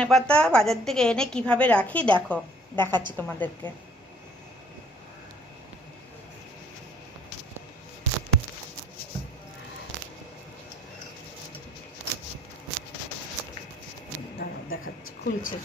ধনেপাতা বাজার থেকে এনে কিভাবে রাখি দেখো, দেখাচ্ছি তোমাদেরকে। দেখাচ্ছি, খুলছে।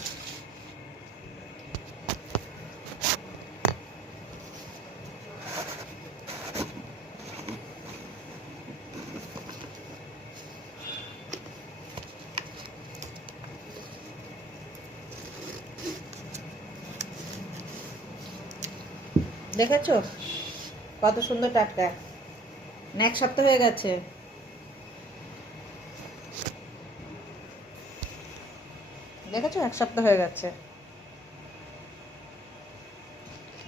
দেখেছো কত সুন্দর টাটকা, এক সপ্তাহ হয়ে গেছে। দেখেছো, এক সপ্তাহ হয়ে গেছে।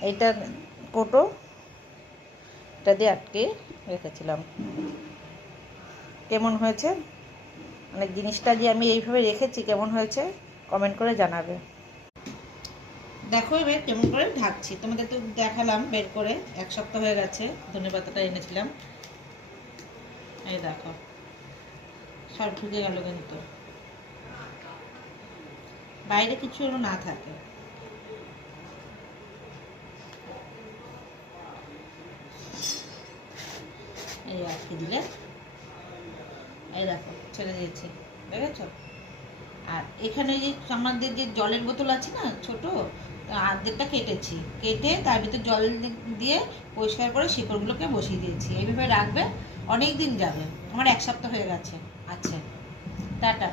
এইটা কোটো, এটা দিয়ে আটকে রেখেছিলাম। কেমন হয়েছে, মানে জিনিসটা যে আমি এইভাবে রেখেছি কেমন হয়েছে কমেন্ট করে জানাবে। দেখো এবার কেমন করে ঢাকছি, তোমাদের তো দেখালাম বের করে। এক সপ্তাহ হয়ে গেছে ধনেপাতাটা এনেছিলাম। এই দেখো সব ঢুকে গেল, কিন্তু বাইরে কিছু যেন না থাকে। এই আটকে দিলে, এই দেখো ছেড়ে দিয়েছি, দেখেছো। আর এখানে যে আমাদের যে জলের বোতল আছে না ছোট, আর্ধেকটা কেটেছি, কেটে তার ভিতর জল দিয়ে পরিষ্কার করে শিকড়গুলোকে বসিয়ে দিয়েছি। এইভাবে রাখবে, অনেক দিন যাবে। আমার এক সপ্তাহ হয়ে গেছে আছে। টাটা।